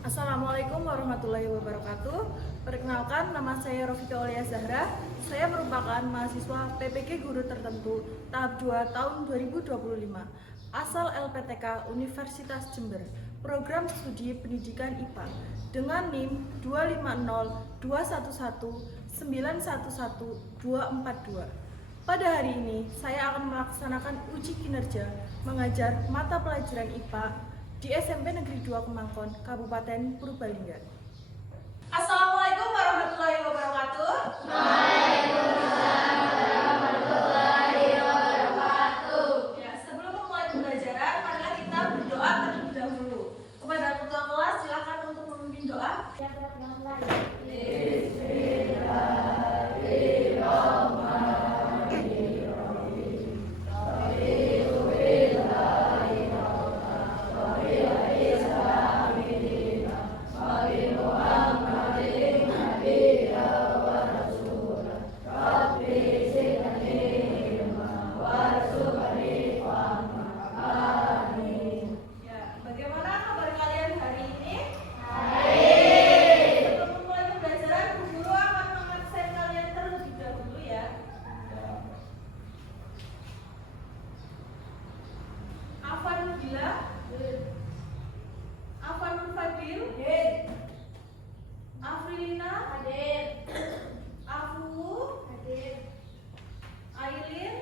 Assalamualaikum warahmatullahi wabarakatuh. Perkenalkan, nama saya Rofika Aulia Zahra. Saya merupakan mahasiswa PPG Guru Tertentu tahap 2 tahun 2025, asal LPTK Universitas Jember, program studi pendidikan IPA dengan NIM 2502119114242. Pada hari ini, saya akan melaksanakan uji kinerja mengajar mata pelajaran IPA di SMP Negeri 2 Kemangkon, Kabupaten Purbalingga. Assalamualaikum warahmatullahi wabarakatuh. Waalaikumsalam warahmatullahi wabarakatuh. Ya, sebelum memulai pembelajaran, marilah kita berdoa terlebih dahulu. Kepada ketua kelas, silakan untuk memimpin doa. Ya, bagaimana kabar kalian hari ini? Sebelum memulai pembelajaran, Bu Guru akan mengabsen kalian terlebih dahulu ya. Afan Nubila, Afan Fadil, Afrilina, Afu, Ailin,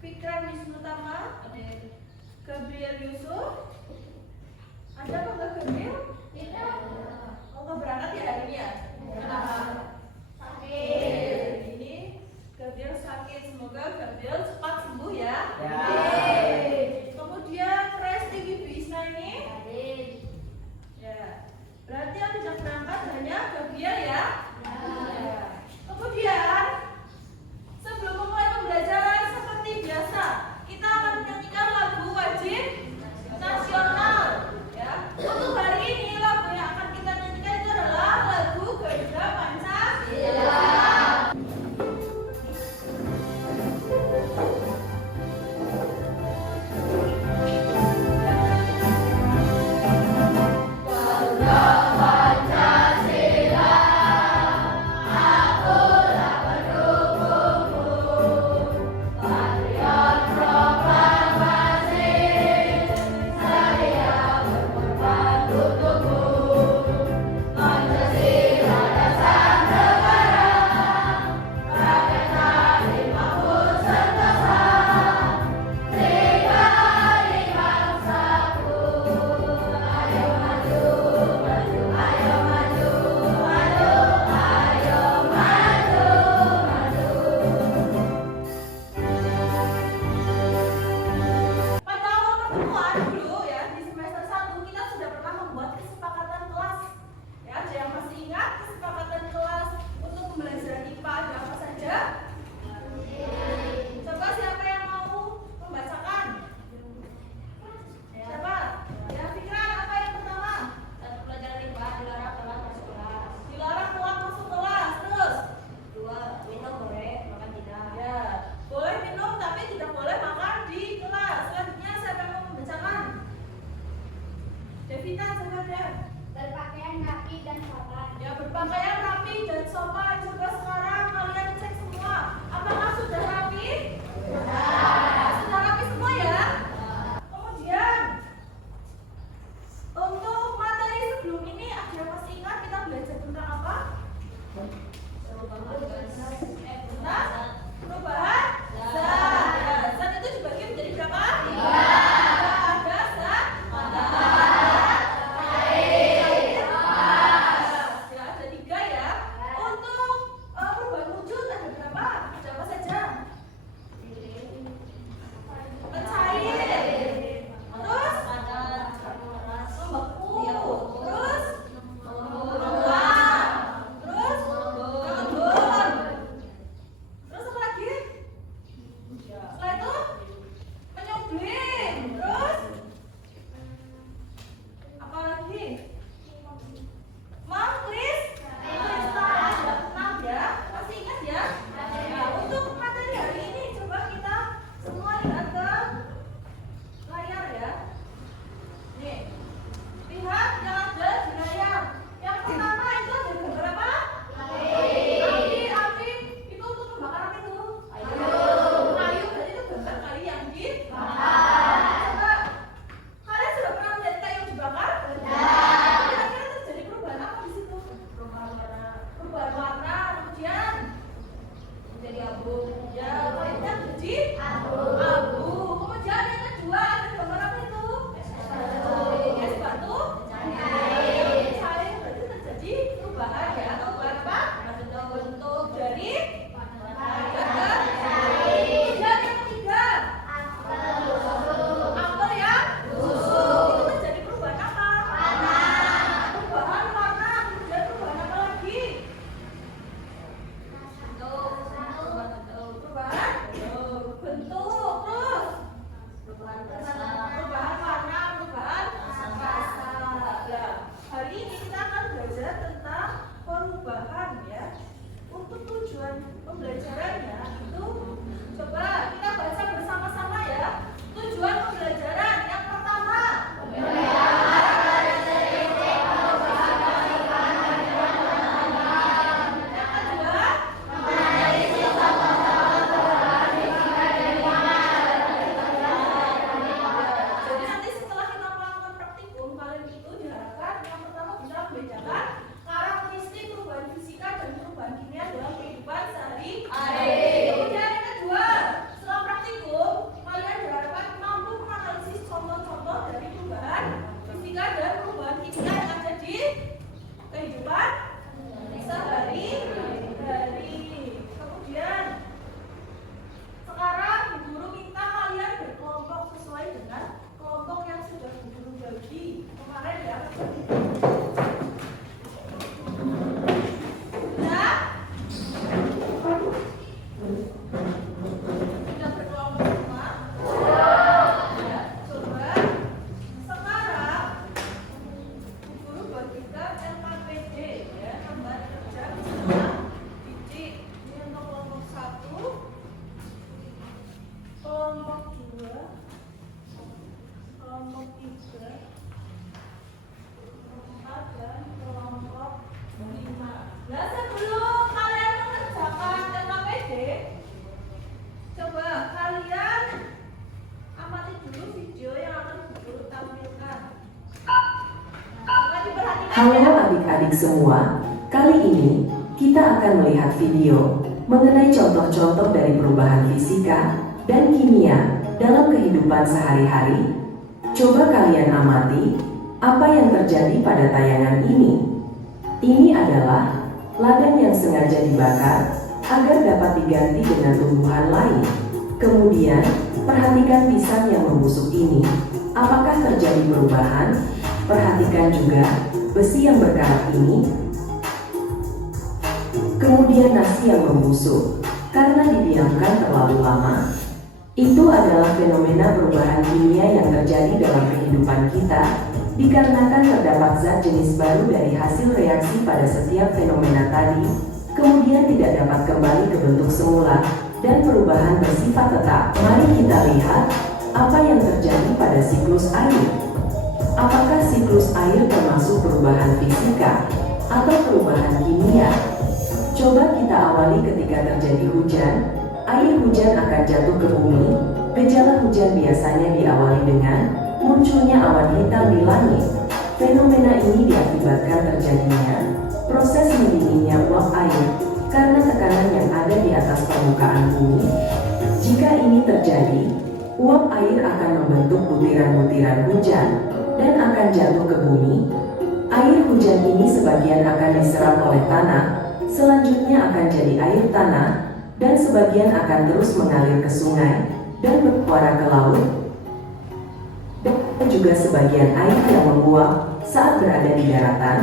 Fikran Wisnutama, Gabriel Yusuf. Ada apa Mbak Gabriel? Oh, nggak berangkat ya hari ini ya? Hari ini Gabriel sakit, semoga Gabriel cepat sembuh ya. Kemudian Resti Bisna ini, ya, berarti yang tidak berangkat hanya Gabriel ya. Kemudian sebelum memulai pembelajaran seperti biasa, kita akan menyanyikan lagu wajib nasional. Ya, untuk hari ini lagu yang akan kita nyanyikan itu adalah lagu Garuda Pancasila. Pada awal pertemuan dulu ya di semester 1 kita sudah pernah membuat kesepakatan kelas. Ya, ada yang masih ingat kesepakatan kelas untuk pembelajaran IPA ada apa saja? Coba siapa yang mau membacakan? Siapa? Ya, Fikran, apa yang pertama? Dilarang keluar masuk kelas. Terus? Ya, boleh minum tapi tidak boleh makan di kelas. Selanjutnya siapa yang mau membacakan? Devita, coba deh. Berpakaian rapi dan sopan. Ya, berpakaian rapi dan sopan. Coba sekarang kalian cek semua. Apakah sudah rapi? Sudah rapi semua ya? Kemudian untuk materi sebelum ini ada yang masih ingat kita belajar tentang apa? Tentang perubahan zat. Ya, zat itu dibagi menjadi berapa? Ada zat matahari, air, gas. Ya, ada 3 ya. Untuk perubahan wujud ada berapa? Ada apa saja? Mencair. Terus membeku. Terus menguap. Terus mengembun. Sehari-hari. Kemudian sekarang Bu Guru minta kalian berkelompok sesuai dengan kelompok yang sudah Bu Guru bagi kemarin ya. Sudah? Sudah berkelompok semua? Ya, coba sekarang Bu Guru bagikan LKPD ya, lembar kerja bersama Didik. Ini untuk kelompok 1, kelompok 2, kelompok 3, kelompok 4, dan kelompok 5. Nah, sebelum kalian mengerjakan LKPD, coba kalian amati dulu video yang akan Bu Guru tampilkan. Nah, coba diperhatikan Halo ya. adik-adik semua, kali ini kita akan melihat video mengenai contoh-contoh dari perubahan fisika dan kimia dalam kehidupan sehari-hari. Coba kalian amati apa yang terjadi pada tayangan ini. Ini adalah ladang yang sengaja dibakar agar dapat diganti dengan tumbuhan lain. Kemudian, perhatikan pisang yang membusuk ini. Apakah terjadi perubahan? Perhatikan juga besi yang berkarat ini. Kemudian nasi yang membusuk karena didiamkan terlalu lama. Itu adalah fenomena perubahan kimia yang terjadi dalam kehidupan kita dikarenakan terdapat zat jenis baru dari hasil reaksi pada setiap fenomena tadi, kemudian tidak dapat kembali ke bentuk semula dan perubahan bersifat tetap. Mari kita lihat apa yang terjadi pada siklus air. Apakah siklus air termasuk perubahan fisika atau perubahan kimia? Coba kita awali ketika terjadi hujan. Air hujan akan jatuh ke bumi. Gejala hujan biasanya diawali dengan munculnya awan hitam di langit. Fenomena ini diakibatkan terjadinya proses mendinginnya uap air karena tekanan yang ada di atas permukaan bumi. Jika ini terjadi, uap air akan membentuk butiran-butiran hujan dan akan jatuh ke bumi. Air hujan ini sebagian akan diserap oleh tanah, selanjutnya akan jadi air tanah, dan sebagian akan terus mengalir ke sungai dan bermuara ke laut, dan juga sebagian air yang menguap saat berada di daratan.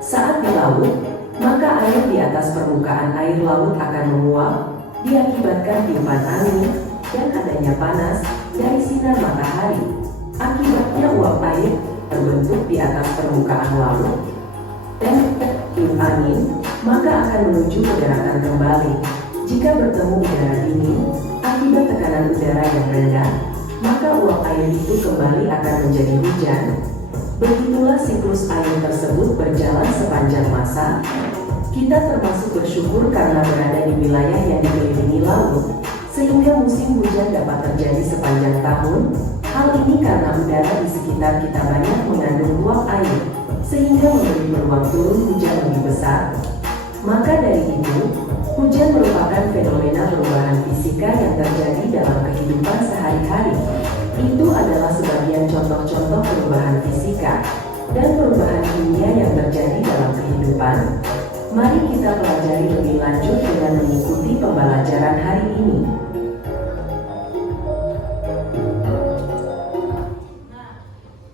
Saat di laut, maka air di atas permukaan air laut akan menguap diakibatkan tiupan angin dan adanya panas dari sinar matahari. Akibatnya uap air terbentuk di atas permukaan laut dan tiup angin, maka akan menuju ke daratan kembali. Jika bertemu udara dingin akibat tekanan udara yang rendah, maka uap air itu kembali akan menjadi hujan. Begitulah siklus air tersebut berjalan sepanjang masa. Kita termasuk bersyukur karena berada di wilayah yang dikelilingi laut, sehingga musim hujan dapat terjadi sepanjang tahun. Hal ini karena udara di sekitar kita banyak mengandung uap air, sehingga memberi peluang turun hujan lebih besar. Maka dari itu, hujan merupakan fenomena perubahan fisika yang terjadi dalam kehidupan sehari-hari. Itu adalah sebagian contoh-contoh perubahan fisika dan perubahan kimia yang terjadi dalam kehidupan. Mari kita pelajari lebih lanjut dengan mengikuti pembelajaran hari ini. Nah,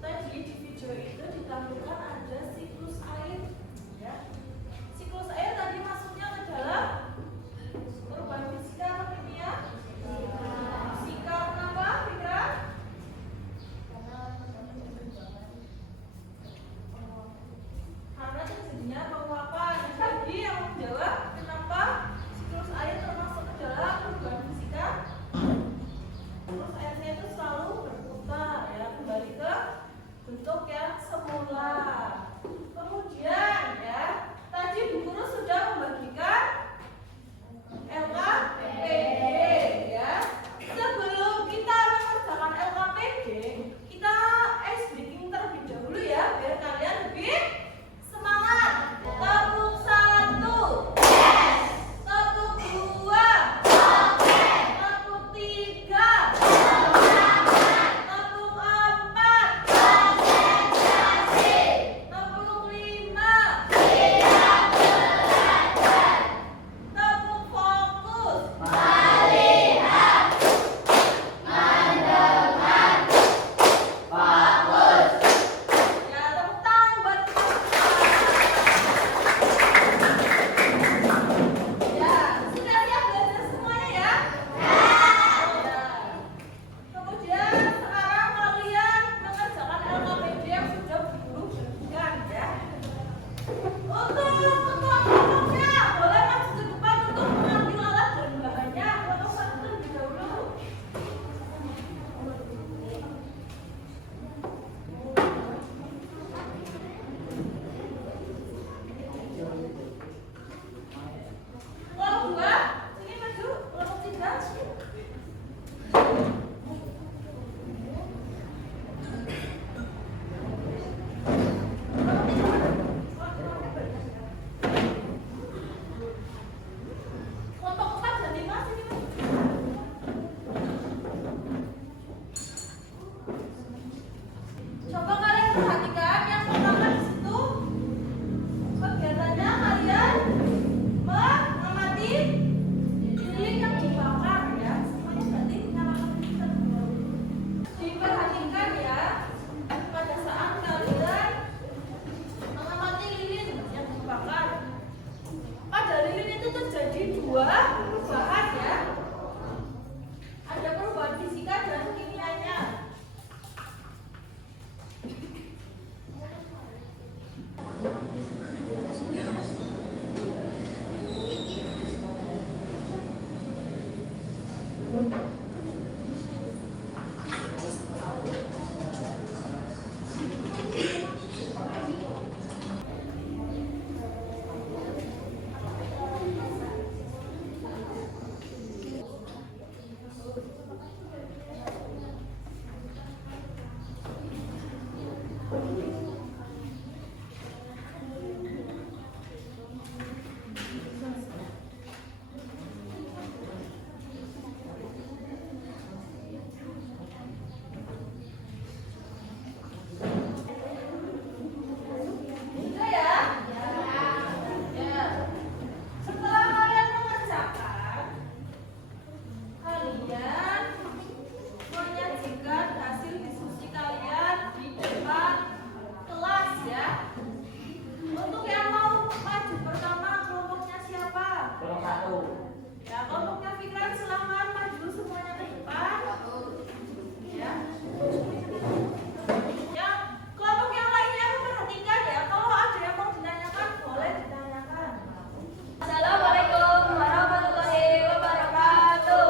tadi di video itu ditampilkan ada siklus air, ya. Siklus air tadi masuknya ke dalam perubahan fisika atau kimia? Fisika, kenapa, Fitra? Karena terjadinya penguapan. Tadi yang menjawab kenapa siklus air termasuk ke dalam perubahan fisika? Terus airnya itu selalu berputar ya, kembali ke bentuk yang semula. Kemudian ya, tadi Bu Guru sudah membagikan LKPD ya. Sebelum kita mengerjakan LKPD, kita ice breaking terlebih dahulu ya, biar kalian lebih semangat. Tepuk 1, tepuk 2, tepuk 3, tepuk 4, Sudah ya? Ya. Setelah kalian mengerjakan, kalian menyajikan hasil diskusi kalian di depan kelas ya. Untuk yang mau maju pertama, kelompoknya siapa? Ya, kelompoknya Fikran silahkan maju semuanya ke depan. Ya. Yang kelompok yang lainnya memperhatikan ya. Kalau ada yang mau ditanyakan, boleh ditanyakan. Assalamualaikum warahmatullahi wabarakatuh.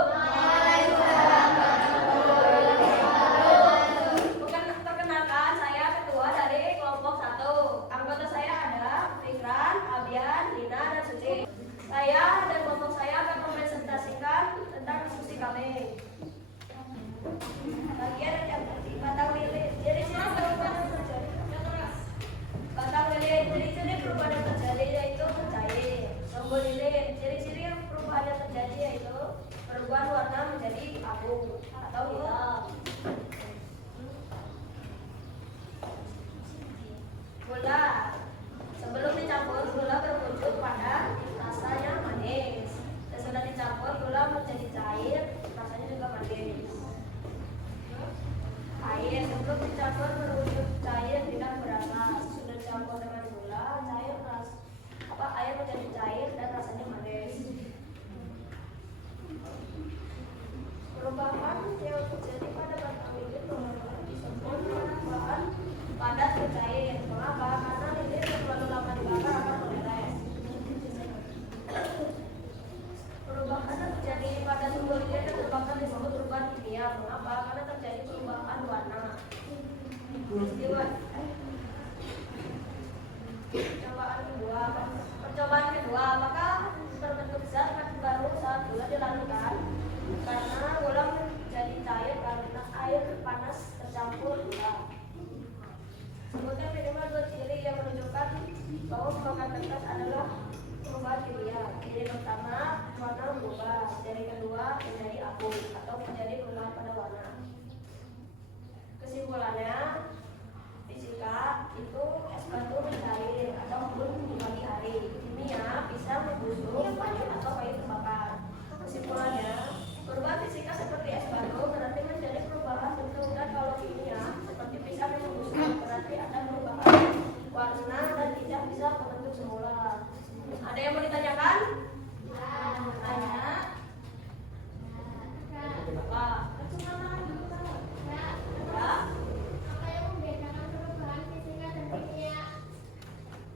Perkenalkan, saya ketua dari kelompok 1. Anggota saya ada Fikran, Abian, Lina, dan Suci. Saya dan kelompok saya akan mempresentasikan tentang diskusi kami. Bagian yang batang lilin. Ciri-ciri perubahan yang terjadi. Batang lilin, ciri-ciri perubahan yang terjadi yaitu mencair. Tombol lilin, ciri-ciri perubahan yang terjadi yaitu perubahan warna menjadi abu atau hitam. Gula, sebelum dicampur gula berwujud pada rasanya manis. Sesudah dicampur gula menjadi cair, rasanya juga manis. Air, sebelum dicampur berwujud cair tidak berasa. Sudah dicampur dengan gula, air menjadi cair dan rasanya manis. Perubahan yang terjadi pada batang lilin disebut perubahan padat ke cair. Mengapa? Karena lilin yang terlalu lama dibakar akan meleleh. Perubahan yang terjadi pada sumber lilin yang terbakar disebut perubahan kimia. Mengapa? Karena terjadi perubahan warna. Percobaan kedua, apakah terbentuk zat baru saat gula dilarutkan? Karena gula menjadi cair karena air panas tercampur gula. Sebutkan minimal 2 ciri yang menunjukkan bahwa pembakaran kertas adalah perubahan kimia. Ciri pertama, warna berubah. Ciri kedua, menjadi abu atau menjadi perubahan pada warna. Kesimpulannya, fisika itu es batu mencair ataupun di pagi hari. Kimia bisa membusuk, pahit atau pahit terbakar. Kesimpulannya, perubahan fisika seperti es batu berarti menjadi perubahan bentuk, dan kalau kimia seperti pisang yang membusuk berarti ada perubahan warna dan tidak bisa membentuk semula. Ada yang mau ditanyakan? Tanya. Apa? Ya.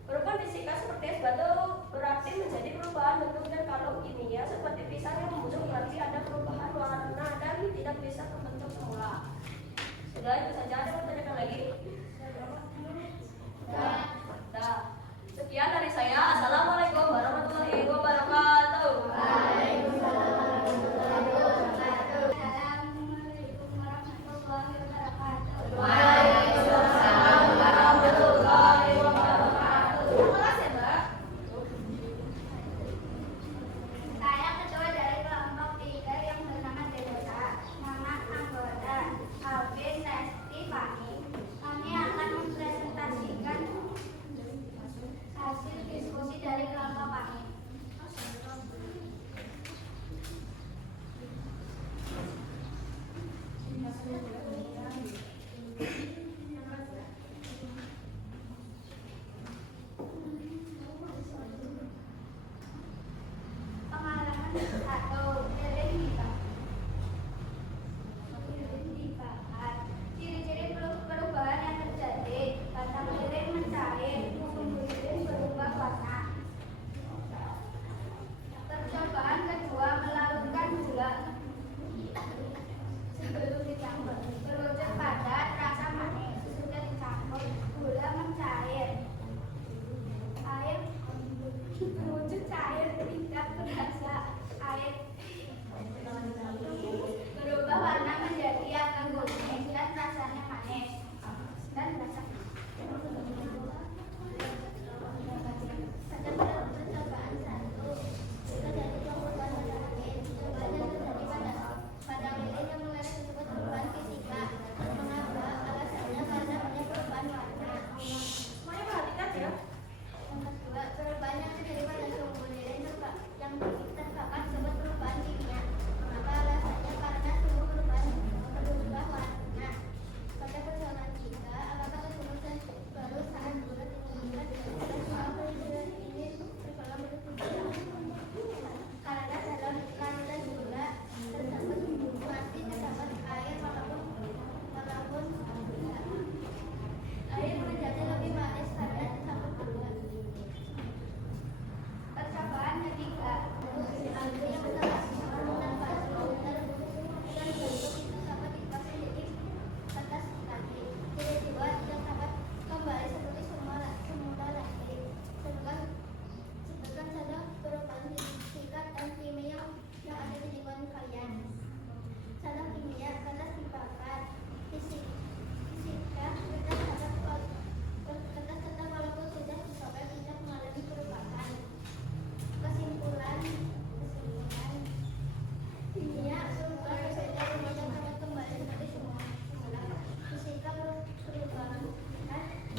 Perubahan fisika seperti es batu berarti menjadi perubahan bentuk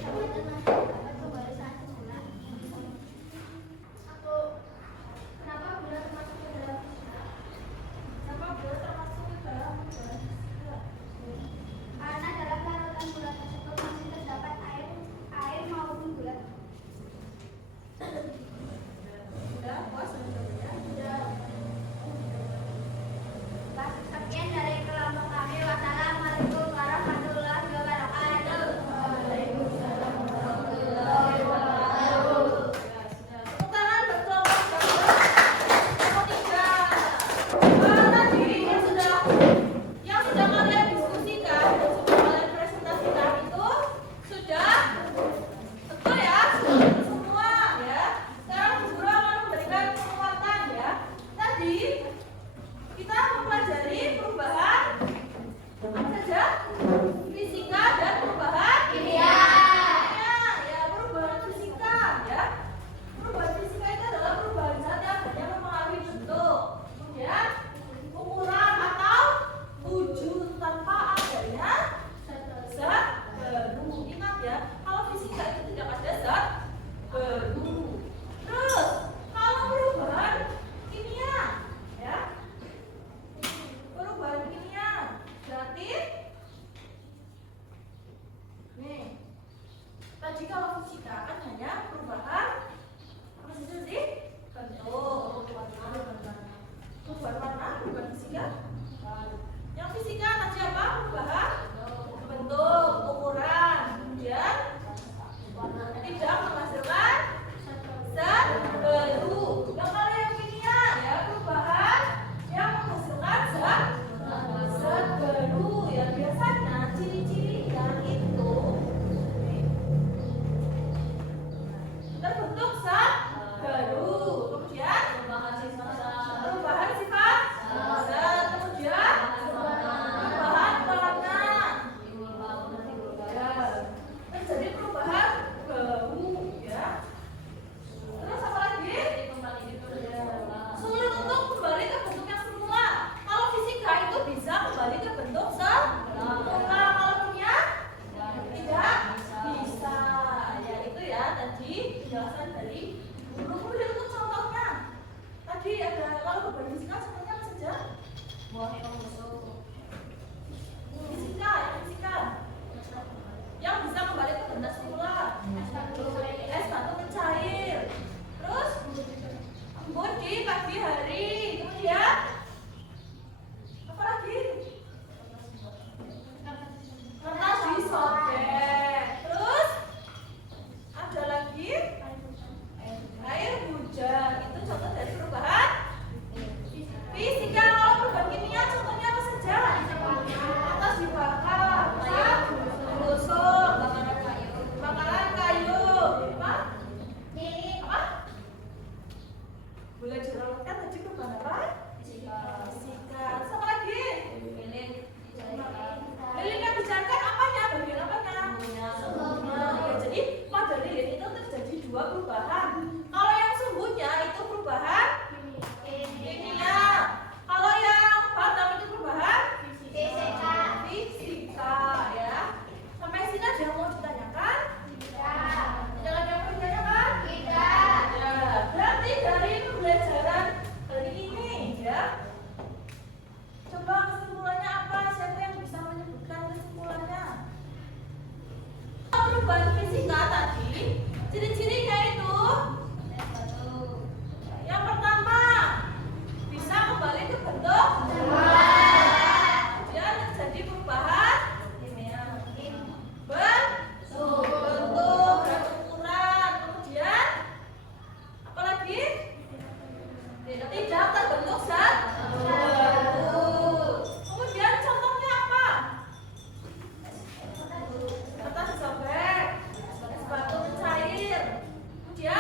Jabatan masih dapat kembali saat semula. Satu. Kenapa bulan termasuk ke dalam fisika? Kenapa bulan termasuk ke dalam fisika? Karena dalam larutan bulan tersebut masih terdapat air maupun gula. Sudah puas menjawabnya? Sudah. Sekian dari kelompok kami. Wassalamualaikum warahmatullahi wabarakatuh. Tepuk tangan buat kelompok gambar nomor 3. Tadi yang sudah kalian diskusikan dan sudah kalian presentasikan itu sudah betul ya, sudah betul semua ya. Sekarang Bu Guru akan memberikan penguatan ya. Tadi kita mempelajari perubahan apa saja? Fisika dan perubahan kimia. Ya, perubahan fisika ya. Perubahan fisika itu adalah perubahan zat yang hanya mempengaruhi bentuk, kemudian ukuran atau wujud tanpa adanya zat baru. Ingat ya, kalau fisika itu tidak ada zat baru. Terus, kalau perubahan kimia ya. Perubahan kimia berarti nih. Tadi kalau fisika kan hanya perubahan apa saja sih? Bentuk, perubahan warna, perubahan fisika. Yang fisika tadi apa? Perubahan bentuk, ukuran, kemudian tidak menghasilkan zat baru. Yang kalau yang kimia ya perubahan yang menghasilkan zat baru ya. Biasanya ciri-cirinya itu terbentuk zat baru, kemudian perubahan sifat zat, kemudian perubahan warna ya, terjadi perubahan bau ya. Terus apa lagi? Sulit untuk kembali ke bentuk yang semula. Kalau fisika itu bisa kembali ke bentuk semula. Kalau kimia tidak bisa. Ya itu ya tadi penjelasan dari guru. Kemudian untuk contohnya tadi ada kalau perubahan fisika contohnya apa saja? Fisika yang bisa kembali ke bentuk semula. Es batu mencair. Terus embun di pagi hari. Kemudian apa lagi? Kertas disobek. Terus ada lagi air hujan. Itu contoh dari perubahan fisika. Kalau perubahan kimia contohnya apa saja? Kertas dibakar, menggosok, bakaran kayu, apa? Gula jerawatkan tadi perubahan apa? Fisika. Terus apa lagi? Lilin yang dicairkan apanya? Bagian apanya? Ya, jadi pada lilin itu terjadi dua perubahan. Kalau yang sembunyi itu perubahan kimia. Kalau yang batam itu perubahan fisika ya. Sampai sini ada yang mau ditanyakan? Jangan yang mau ditanyakan? Ya, berarti dari pembelajaran hari ini ya. Coba kesimpulannya apa? Siapa yang bisa menyebutkan kesimpulannya? Perubahan fisika tadi, ciri-cirinya itu yang pertama bisa kembali ke bentuk kemudian terjadi perubahan bentuk dan ukuran, kemudian apalagi tidak terbentuk zat baru. Kemudian contohnya apa? Kertas disobek, es batu mencair, kemudian